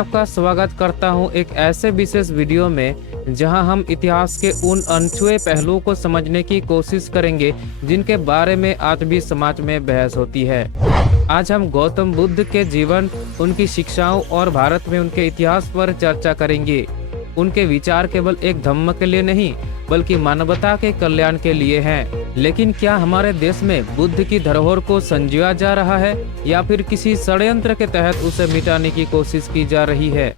आपका स्वागत करता हूं एक ऐसे विशेष वीडियो में जहां हम इतिहास के उन अनछुए पहलुओं को समझने की कोशिश करेंगे जिनके बारे में आज भी समाज में बहस होती है। आज हम गौतम बुद्ध के जीवन, उनकी शिक्षाओं और भारत में उनके इतिहास पर चर्चा करेंगे। उनके विचार केवल एक धम्म के लिए नहीं बल्कि मानवता के कल्याण के लिए हैं। लेकिन क्या हमारे देश में बुद्ध की धरोहर को संजोया जा रहा है या फिर किसी षड्यंत्र के तहत उसे मिटाने की कोशिश की जा रही है?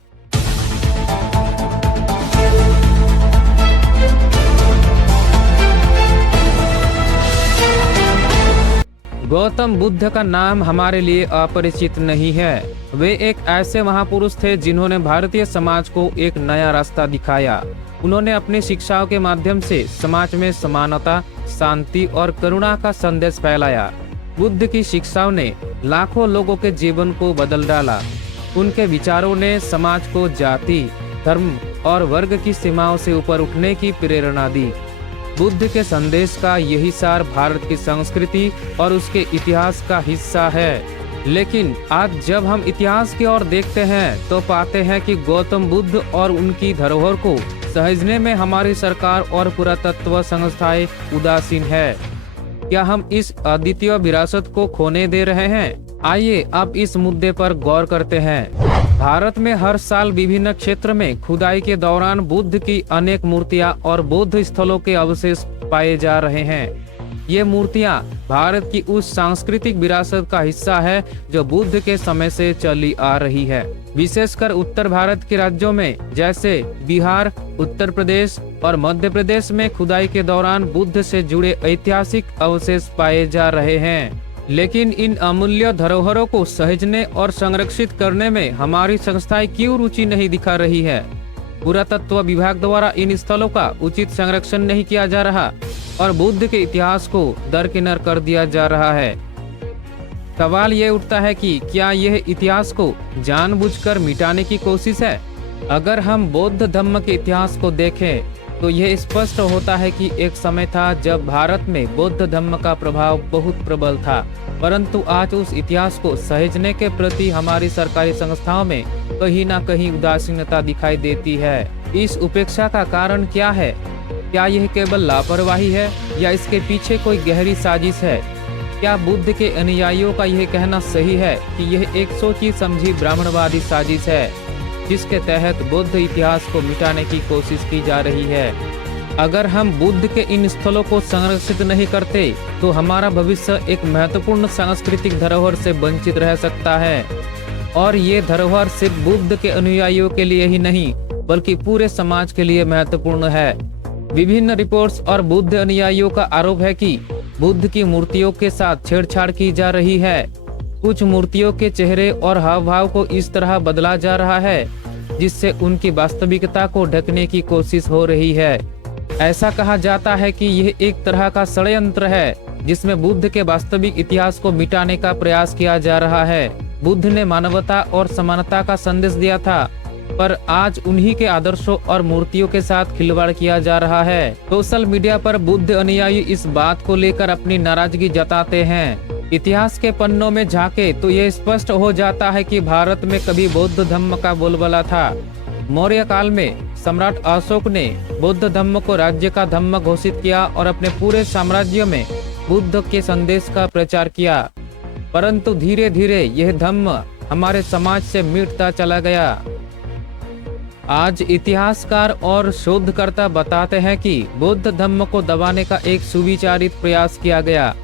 गौतम बुद्ध का नाम हमारे लिए अपरिचित नहीं है। वे एक ऐसे महापुरुष थे जिन्होंने भारतीय समाज को एक नया रास्ता दिखाया। उन्होंने अपनी शिक्षाओं के माध्यम से समाज में समानता, शांति और करुणा का संदेश फैलाया। बुद्ध की शिक्षाओं ने लाखों लोगों के जीवन को बदल डाला। उनके विचारों ने समाज को जाति, धर्म और वर्ग की सीमाओं से ऊपर उठने की प्रेरणा दी। बुद्ध के संदेश का यही सार भारत की संस्कृति और उसके इतिहास का हिस्सा है। लेकिन आज जब हम इतिहास की ओर देखते हैं तो पाते हैं कि गौतम बुद्ध और उनकी धरोहर को सहेजने में हमारी सरकार और पुरातत्व संस्थाएं उदासीन है। क्या हम इस अद्वितीय विरासत को खोने दे रहे हैं? आइए अब इस मुद्दे पर गौर करते हैं। भारत में हर साल विभिन्न क्षेत्र में खुदाई के दौरान बुद्ध की अनेक मूर्तियां और बौद्ध स्थलों के अवशेष पाए जा रहे हैं। ये मूर्तियां भारत की उस सांस्कृतिक विरासत का हिस्सा है जो बुद्ध के समय से चली आ रही है। विशेषकर उत्तर भारत के राज्यों में जैसे बिहार, उत्तर प्रदेश और मध्य प्रदेश में खुदाई के दौरान बुद्ध से जुड़े ऐतिहासिक अवशेष पाए जा रहे हैं। लेकिन इन अमूल्य धरोहरों को सहेजने और संरक्षित करने में हमारी संस्थाएं क्यों रुचि नहीं दिखा रही है? पुरातत्व विभाग द्वारा इन स्थलों का उचित संरक्षण नहीं किया जा रहा और बुद्ध के इतिहास को दरकिनार कर दिया जा रहा है। सवाल ये उठता है कि क्या यह इतिहास को जानबूझकर मिटाने की कोशिश है? अगर हम बौद्ध धम्म के इतिहास को देखें तो यह स्पष्ट होता है कि एक समय था जब भारत में बौद्ध धम्म का प्रभाव बहुत प्रबल था, परंतु आज उस इतिहास को सहेजने के प्रति हमारी सरकारी संस्थाओं में कहीं न कहीं उदासीनता दिखाई देती है। इस उपेक्षा का कारण क्या है? क्या यह केवल लापरवाही है या इसके पीछे कोई गहरी साजिश है? क्या बुद्ध के अनुयायियों का यह कहना सही है कि यह एक सोची समझी ब्राह्मणवादी साजिश है जिसके तहत बौद्ध इतिहास को मिटाने की कोशिश की जा रही है? अगर हम बुद्ध के इन स्थलों को संरक्षित नहीं करते तो हमारा भविष्य एक महत्वपूर्ण सांस्कृतिक धरोहर से वंचित रह सकता है। और ये धरोहर सिर्फ बुद्ध के अनुयायियों के लिए ही नहीं बल्कि पूरे समाज के लिए महत्वपूर्ण है। विभिन्न रिपोर्ट्स और बुद्ध अनुयायियों का आरोप है कि बुद्ध की मूर्तियों के साथ छेड़छाड़ की जा रही है। कुछ मूर्तियों के चेहरे और हाव भाव को इस तरह बदला जा रहा है जिससे उनकी वास्तविकता को ढकने की कोशिश हो रही है। ऐसा कहा जाता है कि यह एक तरह का षड्यंत्र है जिसमें बुद्ध के वास्तविक इतिहास को मिटाने का प्रयास किया जा रहा है। बुद्ध ने मानवता और समानता का संदेश दिया था, पर आज उन्हीं के आदर्शों और मूर्तियों के साथ खिलवाड़ किया जा रहा है। सोशल मीडिया पर बुद्ध अनुयायी इस बात को लेकर अपनी नाराजगी जताते हैं। इतिहास के पन्नों में झांके तो यह स्पष्ट हो जाता है कि भारत में कभी बौद्ध धम्म का बोलबाला था। मौर्य काल में सम्राट अशोक ने बौद्ध धम्म को राज्य का धम्म घोषित किया और अपने पूरे साम्राज्य में बुद्ध के संदेश का प्रचार किया, परंतु धीरे धीरे यह धम्म हमारे समाज से मिटता चला गया। आज इतिहासकार और शोधकर्ता बताते हैं कि बौद्ध धम्म को दबाने का एक सुविचारित प्रयास किया गया।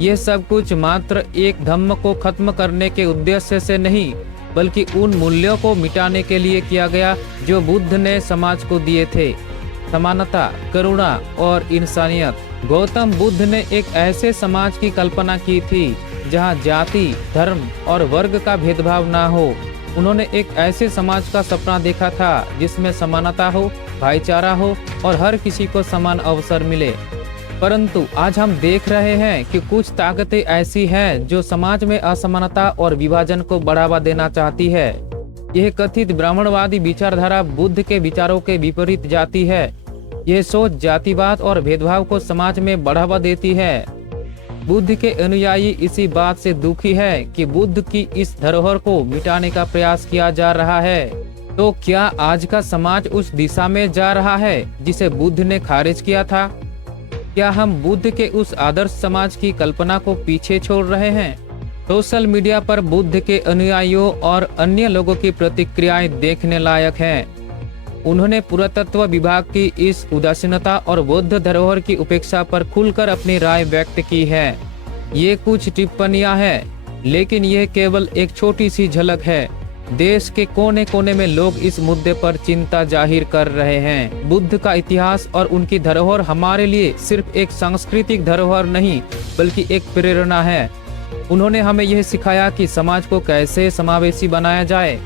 यह सब कुछ मात्र एक धम्म को खत्म करने के उद्देश्य से नहीं बल्कि उन मूल्यों को मिटाने के लिए किया गया जो बुद्ध ने समाज को दिए थे: समानता, करुणा और इंसानियत। गौतम बुद्ध ने एक ऐसे समाज की कल्पना की थी जहां जाति, धर्म और वर्ग का भेदभाव ना हो। उन्होंने एक ऐसे समाज का सपना देखा था जिसमें समानता हो, भाईचारा हो और हर किसी को समान अवसर मिले। परंतु आज हम देख रहे हैं कि कुछ ताकतें ऐसी हैं जो समाज में असमानता और विभाजन को बढ़ावा देना चाहती है। यह कथित ब्राह्मणवादी विचारधारा बुद्ध के विचारों के विपरीत जाती है। यह सोच जातिवाद और भेदभाव को समाज में बढ़ावा देती है। बुद्ध के अनुयायी इसी बात से दुखी है कि बुद्ध की इस धरोहर को मिटाने का प्रयास किया जा रहा है। तो क्या आज का समाज उस दिशा में जा रहा है जिसे बुद्ध ने खारिज किया था? क्या हम बुद्ध के उस आदर्श समाज की कल्पना को पीछे छोड़ रहे हैं? सोशल मीडिया पर बुद्ध के अनुयायियों और अन्य लोगों की प्रतिक्रियाएं देखने लायक हैं। उन्होंने पुरातत्व विभाग की इस उदासीनता और बौद्ध धरोहर की उपेक्षा पर खुलकर अपनी राय व्यक्त की है। ये कुछ टिप्पणियां हैं, लेकिन यह केवल एक छोटी सी झलक है। देश के कोने कोने में लोग इस मुद्दे पर चिंता जाहिर कर रहे हैं। बुद्ध का इतिहास और उनकी धरोहर हमारे लिए सिर्फ एक सांस्कृतिक धरोहर नहीं, बल्कि एक प्रेरणा है। उन्होंने हमें यह सिखाया कि समाज को कैसे समावेशी बनाया जाए।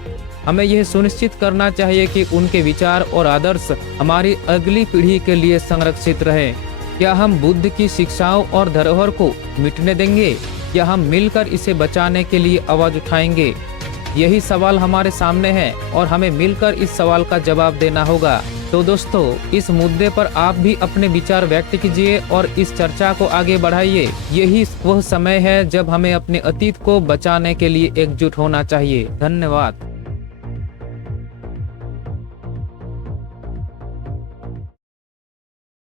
हमें यह सुनिश्चित करना चाहिए कि उनके विचार और आदर्श हमारी अगली पीढ़ी के लिए संरक्षित रहे। क्या हम बुद्ध की शिक्षाओं और धरोहर को मिटने देंगे या हम मिलकर इसे बचाने के लिए आवाज उठाएंगे? यही सवाल हमारे सामने है और हमें मिलकर इस सवाल का जवाब देना होगा। तो दोस्तों, इस मुद्दे पर आप भी अपने विचार व्यक्त कीजिए और इस चर्चा को आगे बढ़ाइए। यही वह समय है जब हमें अपने अतीत को बचाने के लिए एकजुट होना चाहिए। धन्यवाद।